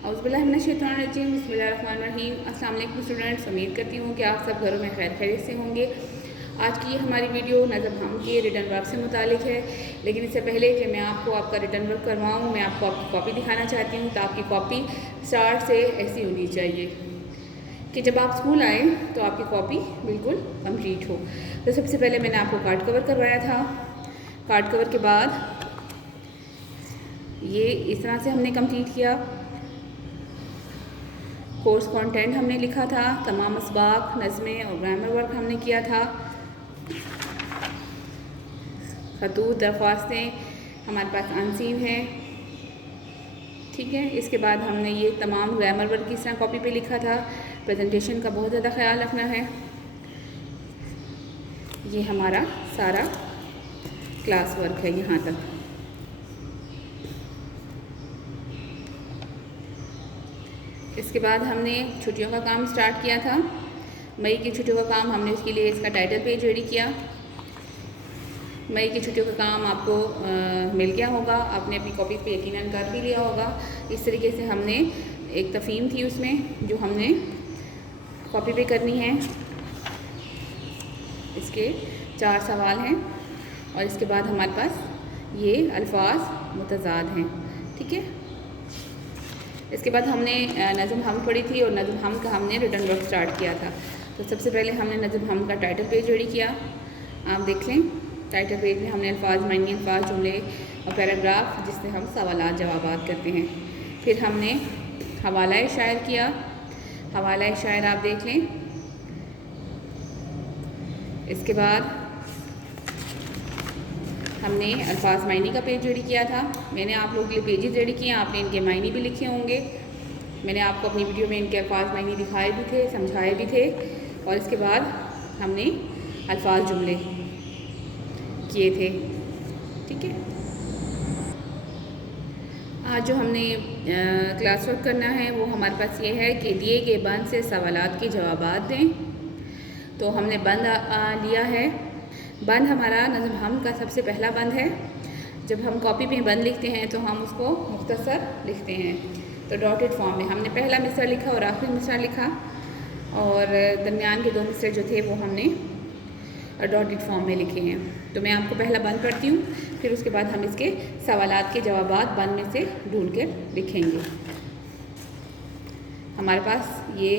औज़ुबिल्लाहिमिनश्शैतानिर्रजीम बिस्मिल्लाहिर्रहमानिर्रहीम। अस्सलाम वालेकुम स्टूडेंट्स, उम्मीद करती हूँ कि आप सब घरों में खैर खैरियत से होंगे। आज की हमारी वीडियो नज़म हम के रिटर्न वर्क से मुतालिक है, लेकिन इससे पहले कि मैं आपको आपका रिटर्न वर्क करवाऊँ, मैं आपको आपकी कॉपी दिखाना चाहती हूँ। तो आपकी कॉपी स्टार्ट से ऐसी होनी चाहिए कि जब आप स्कूल आएँ तो आपकी कॉपी बिल्कुल कंप्लीट हो। तो सबसे पहले मैंने आपको कार्ड कवर करवाया था। कार्ड कवर के बाद ये इस तरह से हमने कंप्लीट किया। कोर्स कंटेंट हमने लिखा था, तमाम असबाक, नज़में और ग्रामर वर्क हमने किया था। खतूत दरख्वास्तें हमारे पास अनसीन हैं, ठीक है। इसके बाद हमने ये तमाम ग्रामर वर्क किस तरह कॉपी पे लिखा था। प्रेजेंटेशन का बहुत ज़्यादा ख्याल रखना है। ये हमारा सारा क्लास वर्क है यहाँ तक। इसके बाद हमने छुट्टियों का काम स्टार्ट किया था। मई की छुट्टियों का काम हमने उसके लिए इसका टाइटल पेज रेडी किया। मई की छुट्टियों का काम आपको मिल गया होगा, आपने अपनी कॉपी पे यकीनन कर भी लिया होगा। इस तरीके से हमने एक तफ़हीम थी उसमें जो हमने कॉपी पे करनी है। इसके 4 सवाल हैं और इसके बाद हमारे पास ये अल्फाज मुतज़ाद हैं, ठीक है। इसके बाद हमने नज़म हम पढ़ी थी और नज़म हम का हमने रिटर्न वर्क स्टार्ट किया था। तो सबसे पहले हमने नज़म हम का टाइटल पेज रेडी किया। आप देख लें, टाइटल पेज में हमने अल्फाज, मायने, अल्फाज, जुमले और पैराग्राफ जिससे हम सवालात जवाबात करते हैं। फिर हमने हवाला शायर किया। हवाला शायर आप देख लें। इसके बाद हमने अल्फाज मायने का पेज रेडी किया था। मैंने आप लोगों के लिए पेजेस रेडी किए, आपने इनके मायने भी लिखे होंगे। मैंने आपको अपनी वीडियो में इनके अल्फाज मायने दिखाए भी थे, समझाए भी थे। और इसके बाद हमने अल्फाज जुमले किए थे, ठीक है। आज जो हमने क्लास वर्क करना है वो हमारे पास ये है कि दिए गए बंद से सवालात के जवाबात दें। तो हमने बंद लिया है। बंद हमारा नज़म हम का सबसे पहला बंद है। जब हम कॉपी पे बंद लिखते हैं तो हम उसको मुख्तसर लिखते हैं। तो डॉटेड फॉर्म में हमने पहला मिसरा लिखा और आखिरी मिसरा लिखा, और दरमियान के 2 मिसरे जो थे वो हमने डॉटेड फॉर्म में लिखे हैं। तो मैं आपको पहला बंद पढ़ती हूँ, फिर उसके बाद हम इसके सवालात के जवाबात बंद में से ढूंढ कर लिखेंगे। हमारे पास ये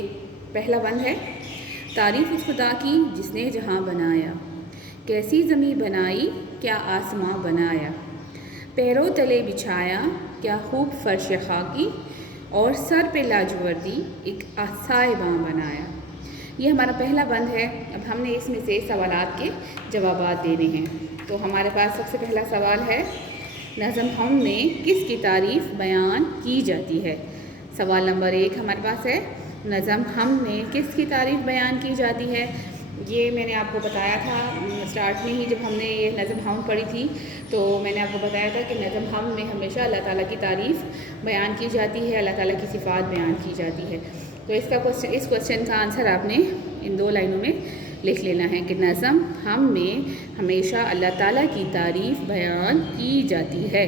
पहला बंद है। तारीफ़ उस खुदा की जिसने जहाँ बनाया, कैसी ज़मीं बनाई क्या आसमां बनाया, पैरों तले बिछाया क्या खूब फर्श खाकी, और सर पे लाजवर्दी एक साहिबां बनाया। ये हमारा पहला बंद है। अब हमने इसमें से सवालात के जवाबात देने हैं। तो हमारे पास सबसे पहला सवाल है, नज़म हम में किसकी तारीफ़ बयान की जाती है। सवाल नंबर 1 हमारे पास है, नज़म हम में किसकी तारीफ़ बयान की जाती है। ये मैंने आपको बताया था स्टार्ट में ही, जब हमने ये नज़म हम पढ़ी थी तो मैंने आपको बताया था कि नज़म हम में हमेशा अल्लाह ताला की तारीफ़ बयान की जाती है, अल्लाह ताला की सिफ़ात बयान की जाती है। तो इस क्वेश्चन का आंसर आपने इन 2 लाइनों में लिख लेना है कि नज़म हम में हमेशा अल्लाह ताला की तारीफ़ बयान की जाती है।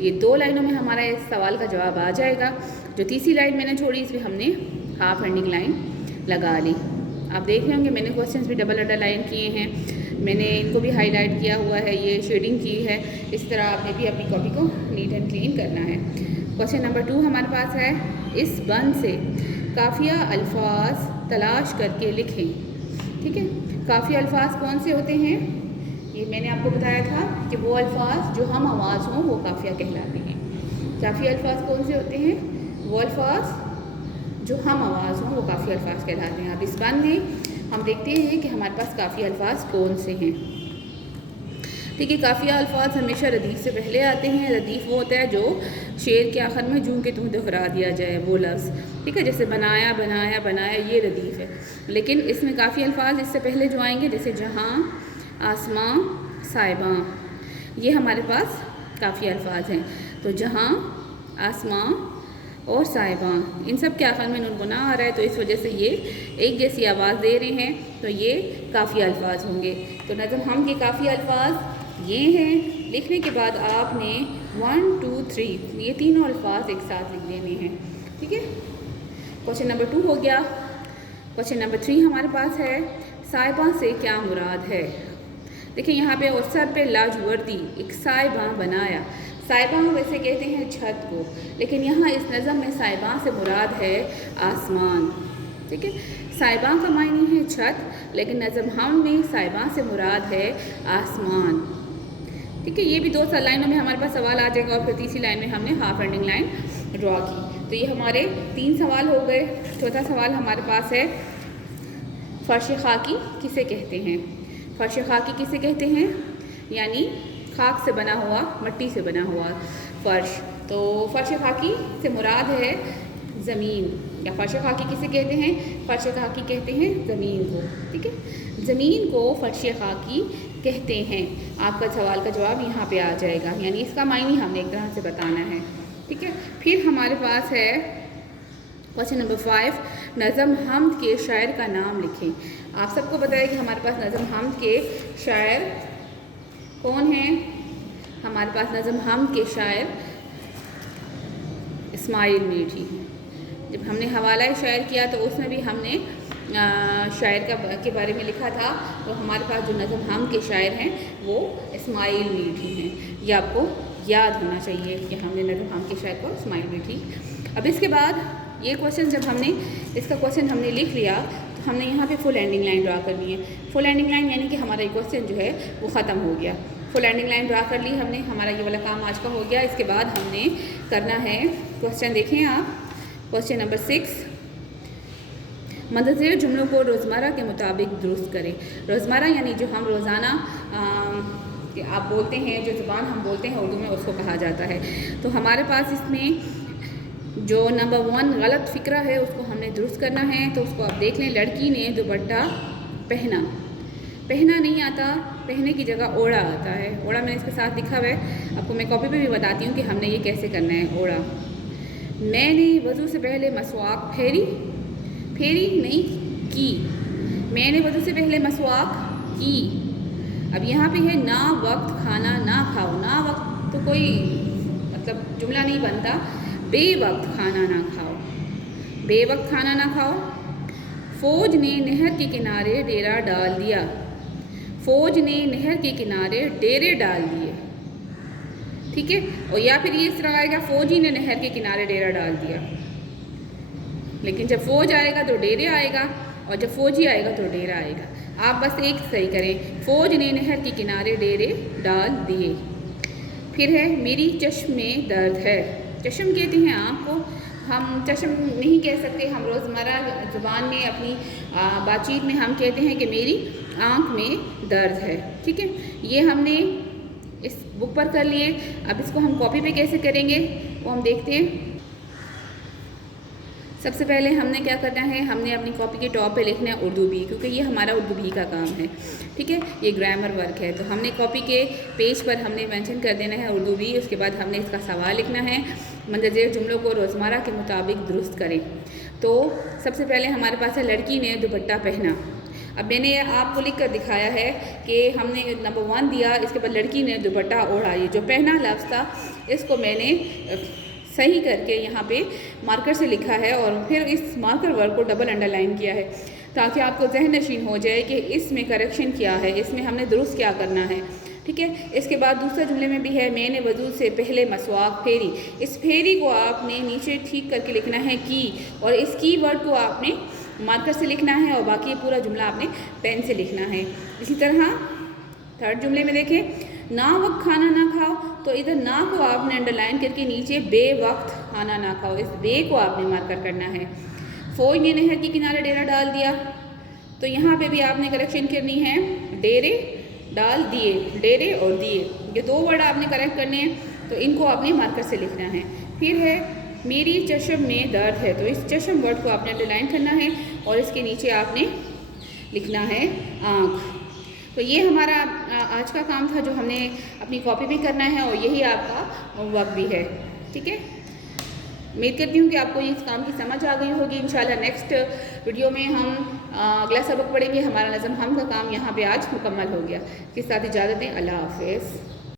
ये 2 लाइनों में हमारा इस सवाल का जवाब आ जाएगा। जो तीसरी लाइन मैंने छोड़ी इसमें हमने हाफ एंडिंग लाइन लगा ली। आप देख रहे होंगे मैंने क्वेश्चंस भी डबल अंडरलाइन किए हैं, मैंने इनको भी हाईलाइट किया हुआ है, ये शेडिंग की है। इस तरह आपने भी अपनी कॉपी को नीट एंड क्लीन करना है। क्वेश्चन नंबर 2 हमारे पास है, इस बंद से काफ़िया अल्फाज तलाश करके लिखें, ठीक है। काफ़िया अल्फाज कौन से होते हैं, ये मैंने आपको बताया था कि वो अल्फाज जो हम आवाज़ हों वो काफ़िया कहलाते हैं। काफ़िया अल्फाज कौन से होते हैं, वो अल्फाज जो हम आवाज़ हों वो काफ़ी अल्फाज कहलाते हैं। अब इस बंद में हम देखते हैं कि हमारे पास काफ़ी अल्फाज कौन से हैं, ठीक है। काफ़ी अल्फाज हमेशा रदीफ़ से पहले आते हैं। रदीफ़ वो होता है जो शेर के आखिर में जूं के तुम दोहरा दिया जाए वो लफ्ज़, ठीक है। जैसे बनाया बनाया बनाया, ये रदीफ़ है। लेकिन इसमें काफ़ी अल्फाज इससे पहले जो आएंगे, जैसे जहाँ, आसमां, साहिबां, ये हमारे पास काफ़ी अल्फाज हैं। तो जहाँ, आसमां और साहिबां, इन सब के आखिर में नून गुना आ रहा है, तो इस वजह से ये एक जैसी आवाज़ दे रहे हैं, तो ये काफ़ी अल्फाज होंगे। तो नज़म हम के काफ़ी अल्फाज ये हैं। लिखने के बाद आपने 1 2 3 ये तीनों अल्फाज एक साथ लिख देने हैं। ठीक है। क्वेश्चन नंबर 2 हो गया। क्वेश्चन नंबर 3 हमारे पास है, साहिबा से क्या मुराद है। देखिए यहाँ पे और सर पे लाजवर्दी एक साहिबा बनाया। साहिबा वैसे कहते हैं छत को, लेकिन यहाँ इस नज़म में साहिबा से मुराद है आसमान। ठीक है, साहिबा का मायने है छत, लेकिन नज़म हम में साहिबा से मुराद है आसमान। ठीक है, ये भी 2 लाइनों में हमारे पास सवाल आ जाएगा और फिर तीसरी लाइन में हमने हाफ एंडिंग लाइन ड्रॉ की। तो ये हमारे 3 सवाल हो गए। चौथा सवाल हमारे पास है, फर्श खाकी किसे कहते हैं। फर्श खाकी किसे कहते हैं, यानी खाक से बना हुआ, मिट्टी से बना हुआ फर्श। तो फर्श खाकी से मुराद है ज़मीन, या फर्श खाकी किसे कहते हैं, फर्श खाकी कहते हैं ज़मीन को। ठीक है, ज़मीन को फर्श खाकी कहते हैं। आपका सवाल का जवाब यहाँ पे आ जाएगा, यानी इसका मायने हमने एक तरह से बताना है। ठीक है, फिर हमारे पास है क्वेश्चन नंबर 5, नज़म हमद के शायर का नाम लिखें। आप सबको पता है कि हमारे पास नज़म हमद के शायर कौन हैं। हमारे पास नज़म हमद के शायर इस्माइल मीठी हैं। जब हमने हवाला शायर किया तो उसमें भी हमने शायर के बारे में लिखा था। तो हमारे पास जो नज़म हमद के शायर हैं वो इस्माइल मीठी हैं। ये आपको याद होना चाहिए कि हमने नज़म हमद के शायर को इस्माइल मीठी। अब इसके बाद ये क्वेश्चन जब हमने इसका क्वेश्चन हमने लिख लिया तो हमने यहाँ पे फुल एंडिंग लाइन ड्रा करनी है। फुल एंडिंग लाइन यानी कि हमारा ये क्वेश्चन जो है वो ख़त्म हो गया। फुल एंडिंग लाइन ड्रा कर ली हमने, हमारा ये वाला काम आज का हो गया। इसके बाद हमने करना है क्वेश्चन, देखें आप क्वेश्चन नंबर 6, मुंतज़िर जुमलों को रोज़मर्रा के मुताबिक दुरुस्त करें। रोज़मर्रा यानी जो हम रोज़ाना आप बोलते हैं, जो ज़ुबान हम बोलते हैं उर्दू में, उसको कहा जाता है। तो हमारे पास इसमें जो नंबर 1 गलत फ़िक्रा है उसको हमने दुरुस्त करना है। तो उसको आप देख लें, लड़की ने दुपट्टा पहना। पहना नहीं आता, पहने की जगह ओढ़ा आता है। ओढ़ा मैंने इसके साथ लिखा हुआ है, आपको मैं कॉपी पे भी बताती हूँ कि हमने ये कैसे करना है। ओढ़ा। मैंने वज़ू से पहले मसवाक फेरी, फेरी नहीं की। मैंने वज़ू से पहले मसवाक की। अब यहाँ पे है ना वक्त खाना ना खाओ। ना वक्त तो कोई मतलब जुमला नहीं बनता। बेवक्त खाना ना खाओ, बेवक्त खाना ना खाओ। फ़ौज ने नहर के किनारे डेरा डाल दिया। फ़ौज ने नहर के किनारे डेरे डाल दिए। ठीक है, और या फिर ये इस तरह आएगा, फ़ौजी ने नहर के किनारे डेरा डाल दिया। लेकिन जब फ़ौज आएगा तो डेरे आएगा, और जब फ़ौजी आएगा तो डेरा आएगा। आप बस एक सही करें, फ़ौज ने नहर के किनारे डेरे डाल दिए। फिर है, मेरी चश्म में दर्द है। चश्म कहते हैं आँख को, हम चश्म नहीं कह सकते। हम रोज़मर्रा ज़ुबान में अपनी बातचीत में हम कहते हैं कि मेरी आँख में दर्द है। ठीक है, ये हमने इस बुक पर कर लिए। अब इसको हम कॉपी पे कैसे करेंगे वो हम देखते हैं। सबसे पहले हमने क्या करना है, हमने अपनी कॉपी के टॉप पे लिखना है उर्दू भी, क्योंकि ये हमारा उर्दू भी का काम है। ठीक है, ये ग्रामर वर्क है। तो हमने कॉपी के पेज पर हमने मेंशन कर देना है उर्दू भी। उसके बाद हमने इसका सवाल लिखना है, मुंतज़िर जुमलों को रोज़मर्रा के मुताबिक दुरुस्त करें। तो सबसे पहले हमारे पास है, लड़की ने दुपट्टा पहना। अब मैंने आपको लिख कर दिखाया है कि हमने नंबर 1 दिया, इसके बाद लड़की ने दुपट्टा ओढ़ा। ये जो पहना लफ्ज़ था इसको मैंने सही करके यहाँ पे मार्कर से लिखा है, और फिर इस मार्कर वर्क को डबल अंडरलाइन किया है ताकि आपको जहन नशीन हो जाए कि इसमें करेक्शन क्या है, इसमें हमने दुरुस्त क्या करना है। ठीक है, इसके बाद दूसरे जुमले में भी है, मैंने वज़ू से पहले मसवाक फेरी। इस फेरी को आपने नीचे ठीक करके लिखना है की, और इस की वर्ड को आपने मार्कर से लिखना है, और बाकी पूरा जुमला आपने पेन से लिखना है। इसी तरह थर्ड जुमले में देखें, ना वक्त खाना ना खाओ। तो इधर ना को आपने अंडरलाइन करके नीचे बेवक्त खाना ना खाओ, इस बे को आपने मार्कर करना है। फ़ौज ने नहर के किनारे डेरा डाल दिया, तो यहाँ पे भी आपने करेक्शन करनी है, डेरे डाल दिए, डेरे और दिए, ये 2 वर्ड आपने करेक्ट करने हैं, तो इनको आपने मार्कर से लिखना है। फिर है, मेरी चश्म में दर्द है। तो इस चश्म वर्ड को आपने अंडरलाइन करना है, और इसके नीचे आपने लिखना है आँख। तो ये हमारा आज का काम था जो हमने अपनी कॉपी में करना है, और यही आपका वर्क भी है। ठीक है, उम्मीद करती हूँ कि आपको इस काम की समझ आ गई होगी। इंशाल्लाह नेक्स्ट वीडियो में हम अगला सबक पढ़ेंगे। हमारा नज़म हम का काम यहाँ पे आज मुकम्मल हो गया। इसके साथ इजाज़त दें, अल्लाह हाफ़िज़।